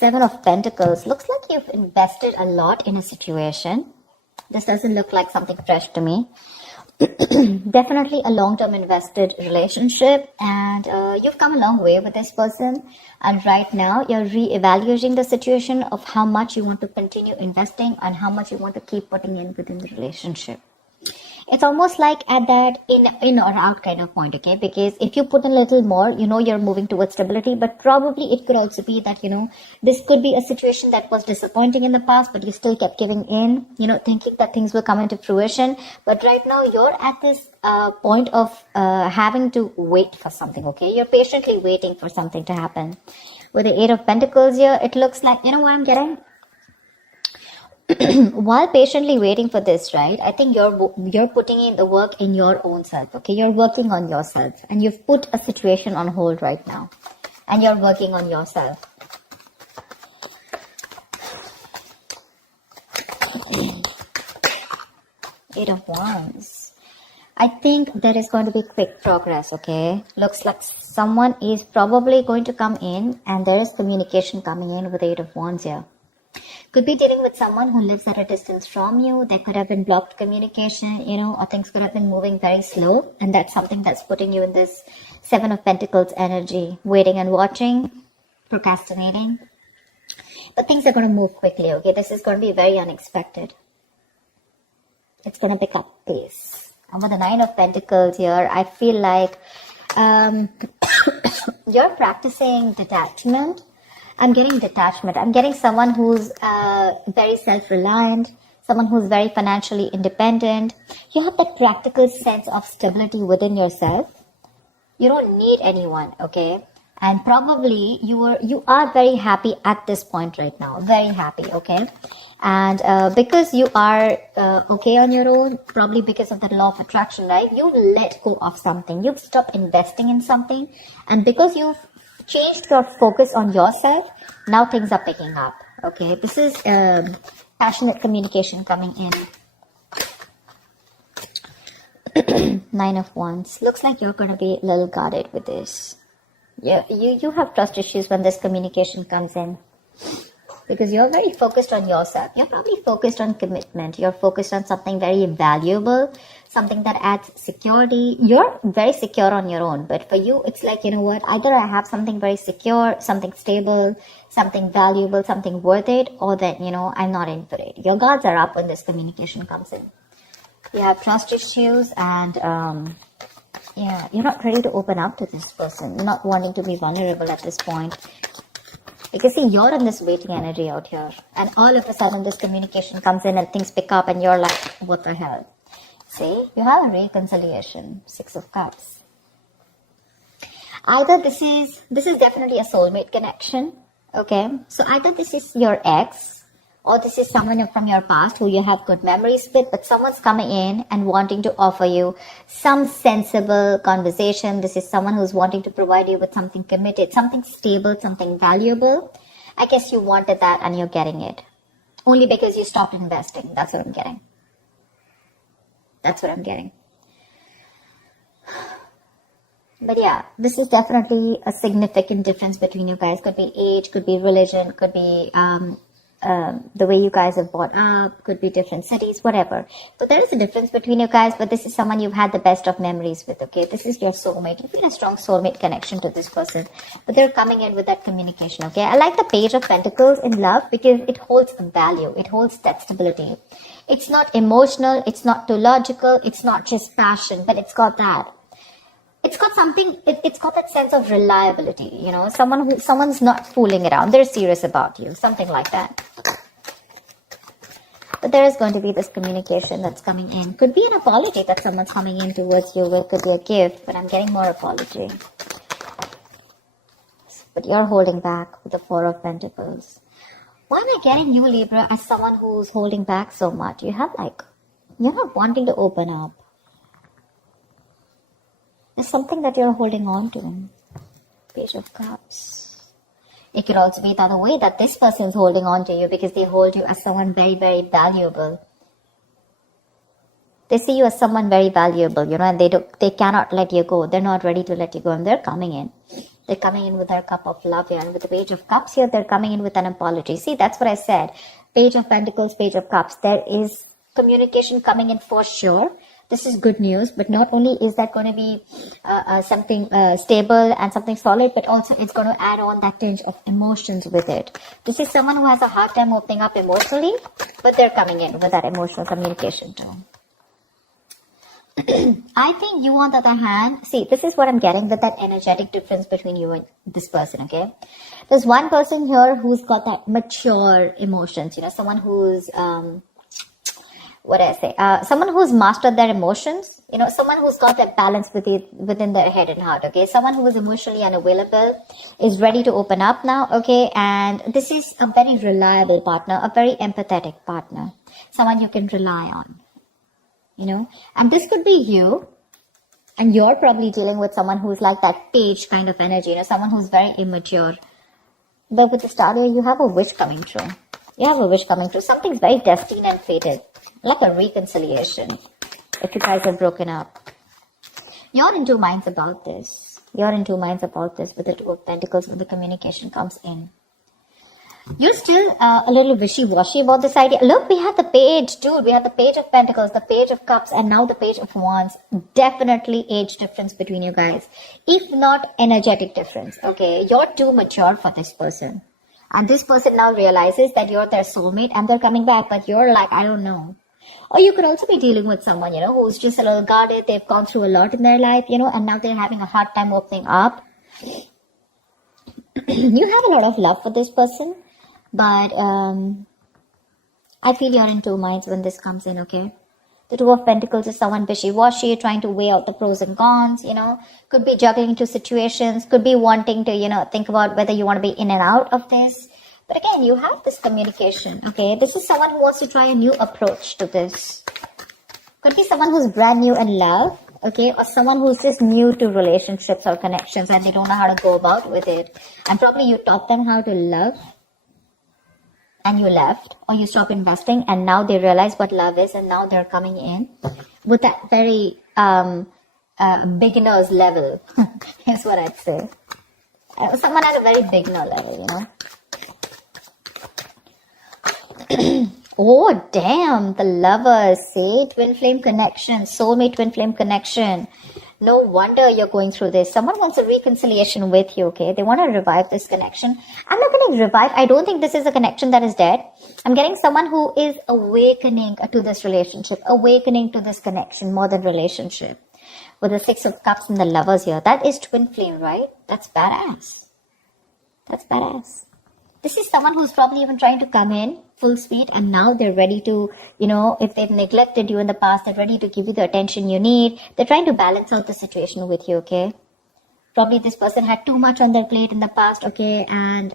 Seven of Pentacles. Looks like you've invested a lot in a situation. This doesn't look like something fresh to me. Definitely a long-term invested relationship, and you've come a long way with this person, and right now you're re-evaluating the situation of how much you want to continue investing and how much you want to keep putting in within the relationship. It's almost like at that in or out kind of point, okay? Because if you put a little more, you're moving towards stability, but probably it could also be that, this could be a situation that was disappointing in the past, but you still kept giving in, thinking that things will come into fruition. But right now you're at this point of having to wait for something, okay? You're patiently waiting for something to happen. With the Eight of Pentacles here, it looks like, what I'm getting? While patiently waiting for this, right, I think you're putting in the work in your own self, okay? You're working on yourself, and you've put a situation on hold right now, and you're working on yourself. Eight of Wands. I think there is going to be quick progress, okay? Looks like someone is probably going to come in, and there is communication coming in with the Eight of Wands here. Could be dealing with someone who lives at a distance from you. There could have been blocked communication, or things could have been moving very slow. And that's something that's putting you in this Seven of Pentacles energy. Waiting and watching, procrastinating. But things are going to move quickly, okay? This is going to be very unexpected. It's going to pick up pace. And with the Nine of Pentacles here, I feel like you're practicing detachment. I'm getting detachment. I'm getting someone who's very self-reliant, someone who's very financially independent. You have that practical sense of stability within yourself. You don't need anyone, okay? And probably you are very happy at this point right now. Very happy, okay? And because you are okay on your own, probably because of the law of attraction, right? You've let go of something. You've stopped investing in something. And because you've changed your focus on yourself, now things are picking up, okay? This is passionate communication coming in. Nine of Wands. Looks like you're going to be a little guarded with this. Yeah, you have trust issues when this communication comes in, because you're very focused on yourself. You're probably focused on commitment. You're focused on something very valuable, something that adds security. You're very secure on your own, but for you, it's like, what? Either I have something very secure, something stable, something valuable, something worth it, or that, I'm not in for it. Your guards are up when this communication comes in. You have trust issues, and yeah, you're not ready to open up to this person. You're not wanting to be vulnerable at this point. Because see, you're in this waiting energy out here, and all of a sudden this communication comes in and things pick up and you're like, what the hell? See, you have a reconciliation. Six of Cups. Either this is definitely a soulmate connection, okay? So either this is your ex, or this is someone from your past who you have good memories with, but someone's coming in and wanting to offer you some sensible conversation. This is someone who's wanting to provide you with something committed, something stable, something valuable. I guess you wanted that and you're getting it. Only because you stopped investing. That's what I'm getting. That's what I'm getting. But yeah, this is definitely a significant difference between you guys. Could be age, could be religion, could be the way you guys have brought up, could be different cities, whatever. So there is a difference between you guys, but this is someone you've had the best of memories with, okay? This is your soulmate. You feel a strong soulmate connection to this person, but they're coming in with that communication, okay? I like the Page of Pentacles in love because it holds value. It holds that stability. It's not emotional. It's not too logical. It's not just passion, but it's got that. It's got something, it's got that sense of reliability, someone's not fooling around. They're serious about you, something like that. But there is going to be this communication that's coming in. Could be an apology that someone's coming in towards you with, could be a gift, but I'm getting more apology. But you're holding back with the Four of Pentacles. Why am I getting you, Libra, as someone who's holding back so much? You're not wanting to open up. There's something that you're holding on to. Page of Cups. It could also be the other way, that this person is holding on to you because they hold you as someone very, very valuable. They see you as someone very valuable, and they cannot let you go. They're not ready to let you go, and they're coming in. They're coming in with their cup of love here. And with the Page of Cups here, they're coming in with an apology. See, that's what I said. Page of Pentacles, Page of Cups. There is communication coming in for sure. This is good news, but not only is that going to be something stable and something solid, but also it's going to add on that tinge of emotions with it. This is someone who has a hard time opening up emotionally, but they're coming in with that emotional communication too. I think you, on the other hand, see, this is what I'm getting with that energetic difference between you and this person, okay? There's one person here who's got that mature emotions, you know, someone who's... someone who's mastered their emotions, you know, someone who's got that balance within their head and heart, okay? Someone who is emotionally unavailable is ready to open up now, okay? And this is a very reliable partner, a very empathetic partner, someone you can rely on, you know? And this could be you, and you're probably dealing with someone who's like that page kind of energy, you know, someone who's very immature. But with the star here, you have a wish coming true. You have a wish coming true. Something's very destined and fated. Like a reconciliation. If you guys are broken up. You're in two minds about this. You're in two minds about this with the Two of Pentacles when the communication comes in. You're still a little wishy-washy about this idea. Look, we have the page, dude. We have the Page of Pentacles, the Page of Cups, and now the Page of Wands. Definitely age difference between you guys. If not energetic difference, okay? You're too mature for this person. And this person now realizes that you're their soulmate and they're coming back. But you're like, I don't know. Or you could also be dealing with someone, you know, who's just a little guarded. They've gone through a lot in their life, you know, and now they're having a hard time opening up. You have a lot of love for this person. But I feel you're in two minds when this comes in, okay? The Two of Pentacles is someone wishy-washy, trying to weigh out the pros and cons, you know. Could be juggling two situations. Could be wanting to, you know, think about whether you want to be in and out of this. But again, you have this communication, okay? This is someone who wants to try a new approach to this. Could be someone who's brand new in love, okay? Or someone who's just new to relationships or connections and they don't know how to go about with it. And probably you taught them how to love and you left, or you stopped investing and now they realize what love is and now they're coming in with that very beginner's level, is what I'd say. Someone at a very beginner level, you know. Oh, damn, the Lovers, see, twin flame connection, soulmate twin flame connection. No wonder you're going through this. Someone wants a reconciliation with you, okay? They want to revive this connection. I'm not getting revive. I don't think this is a connection that is dead. I'm getting someone who is awakening to this relationship, awakening to this connection more than relationship. With the Six of Cups and the Lovers here. That is twin flame, right? That's badass. That's badass. This is someone who's probably even trying to come in full speed and now they're ready to, you know, if they've neglected you in the past, they're ready to give you the attention you need. They're trying to balance out the situation with you, okay? Probably this person had too much on their plate in the past, okay? And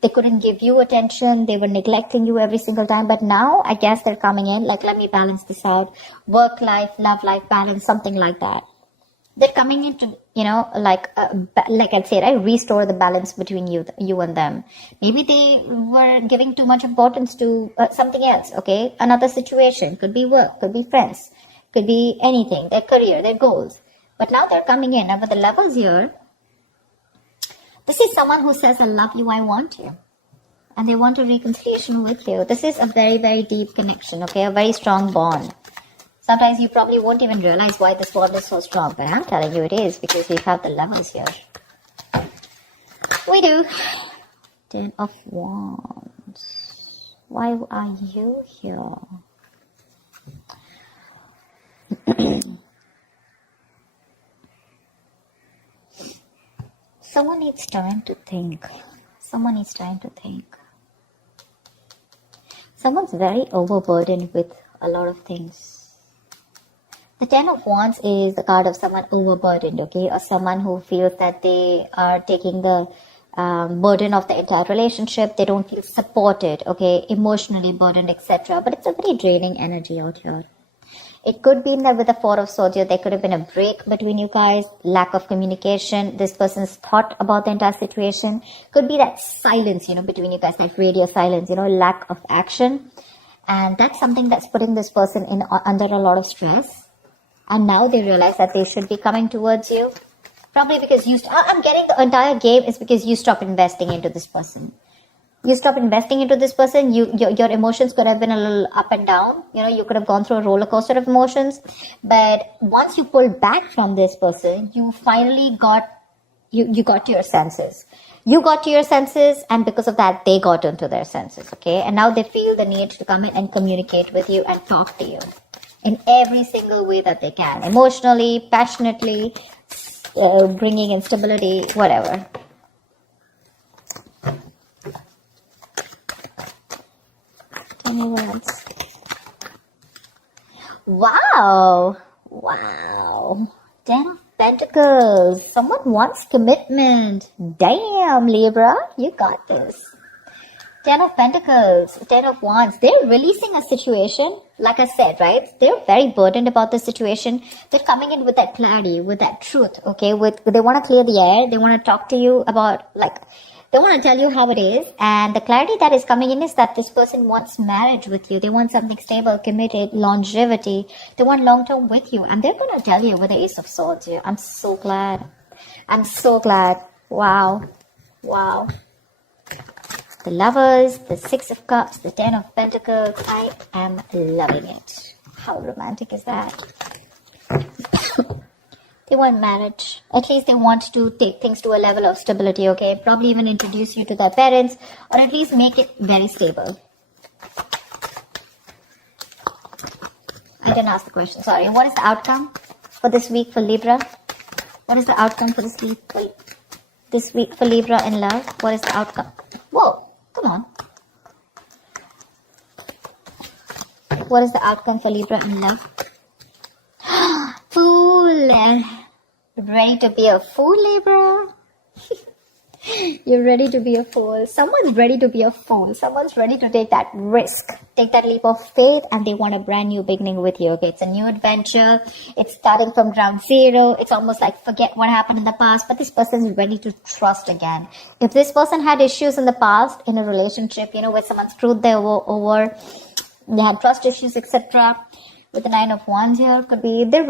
they couldn't give you attention. They were neglecting you every single time. But now, I guess they're coming in like, let me balance this out. Work life, love life balance, something like that. They're coming into, you know, like I'd say, right, restore the balance between you and them. Maybe they were giving too much importance to something else, okay? Another situation, could be work, could be friends, could be anything, their career, their goals. But now they're coming in. Now with the Lovers here, this is someone who says, I love you, I want you. And they want a reconciliation with you. This is a very, very deep connection, okay? A very strong bond. Sometimes you probably won't even realize why this bond is so strong. But I'm telling you it is because we have the Lovers here. We do. Ten of Wands. Why are you here? Someone needs time to think. Someone needs time to think. Someone's very overburdened with a lot of things. The Ten of Wands is the card of someone overburdened, okay? Or someone who feels that they are taking the burden of the entire relationship. They don't feel supported, okay? Emotionally burdened, etc. But it's a very draining energy out here. It could be that with the Four of Swords here, there could have been a break between you guys, lack of communication. This person's thought about the entire situation. Could be that silence, you know, between you guys, like radio silence, you know, lack of action. And that's something that's putting this person in under a lot of stress. And now they realize that they should be coming towards you. Probably because I'm getting the entire game is because you stop investing into this person. You stop investing into this person, your emotions could have been a little up and down. You could have gone through a roller coaster of emotions. But once you pulled back from this person, you finally got to your senses. You got to your senses, and because of that, they got into their senses, okay? And now they feel the need to come in and communicate with you and talk to you in every single way that they can. Emotionally, passionately, bringing instability, whatever. Tell me once. Wow. Ten of Pentacles. Someone wants commitment. Damn, Libra, you got this. Ten of Pentacles, Ten of Wands. They're releasing a situation. Like I said, right? They're very burdened about the situation. They're coming in with that clarity, with that truth, okay? They want to clear the air. They want to talk to you about, they want to tell you how it is. And the clarity that is coming in is that this person wants marriage with you. They want something stable, committed, longevity. They want long-term with you. And they're going to tell you with the Ace of Swords here. I'm so glad. Wow. The Lovers, the Six of Cups, the Ten of Pentacles. I am loving it. How romantic is that? They want marriage. At least they want to take things to a level of stability, okay? Probably even introduce you to their parents, or at least make it very stable. I didn't ask the question, sorry. What is the outcome for this week for Libra? What is the outcome for this week for Libra in love? What is the outcome? Whoa, come on. What is the outcome for Libra in love? Fool. Ready to be a fool, Libra? You're ready to be a fool. Someone's ready to be a fool. Someone's ready to take that risk, take that leap of faith, and they want a brand new beginning with you. Okay, it's a new adventure. It's starting from ground zero. It's almost like forget what happened in the past, but this person is ready to trust again. If this person had issues in the past in a relationship, where someone screwed them over, they had trust issues, etc. With the Nine of Wands here, could be they're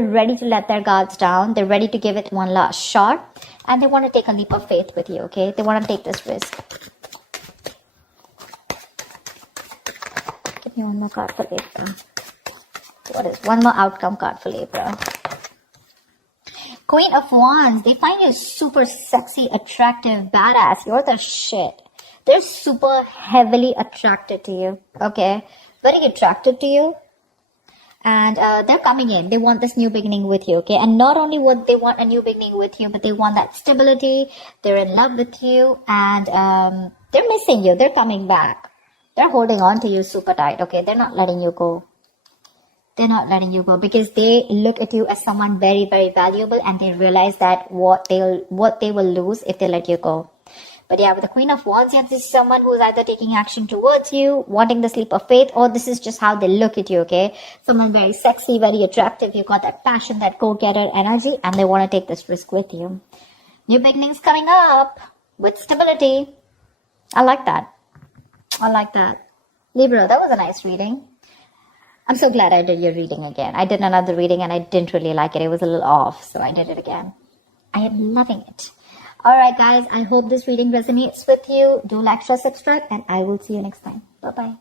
ready to let their guards down. They're ready to give it one last shot, and they want to take a leap of faith with you. Okay, they want to take this risk. Give me one more card for Libra. What is one more outcome card for Libra? Queen of Wands. They find you super sexy, attractive, badass. You're the shit. They're super heavily attracted to you. Okay, very attracted to you. And they're coming in. They want this new beginning with you, okay? And not only would they want a new beginning with you, but they want that stability. They're in love with you, and they're missing you. They're coming back. They're holding on to you super tight, okay? They're not letting you go. They're not letting you go because they look at you as someone very, very valuable, and they realize that what they will lose if they let you go. But yeah, with the Queen of Wands, this is someone who's either taking action towards you, wanting the leap of faith, or this is just how they look at you, okay? Someone very sexy, very attractive. You've got that passion, that go-getter energy, and they want to take this risk with you. New beginnings coming up with stability. I like that. Libra, that was a nice reading. I'm so glad I did your reading again. I did another reading and I didn't really like it. It was a little off, so I did it again. I am loving it. Alright guys, I hope this reading resonates with you. Do like, share, subscribe, and I will see you next time. Bye-bye.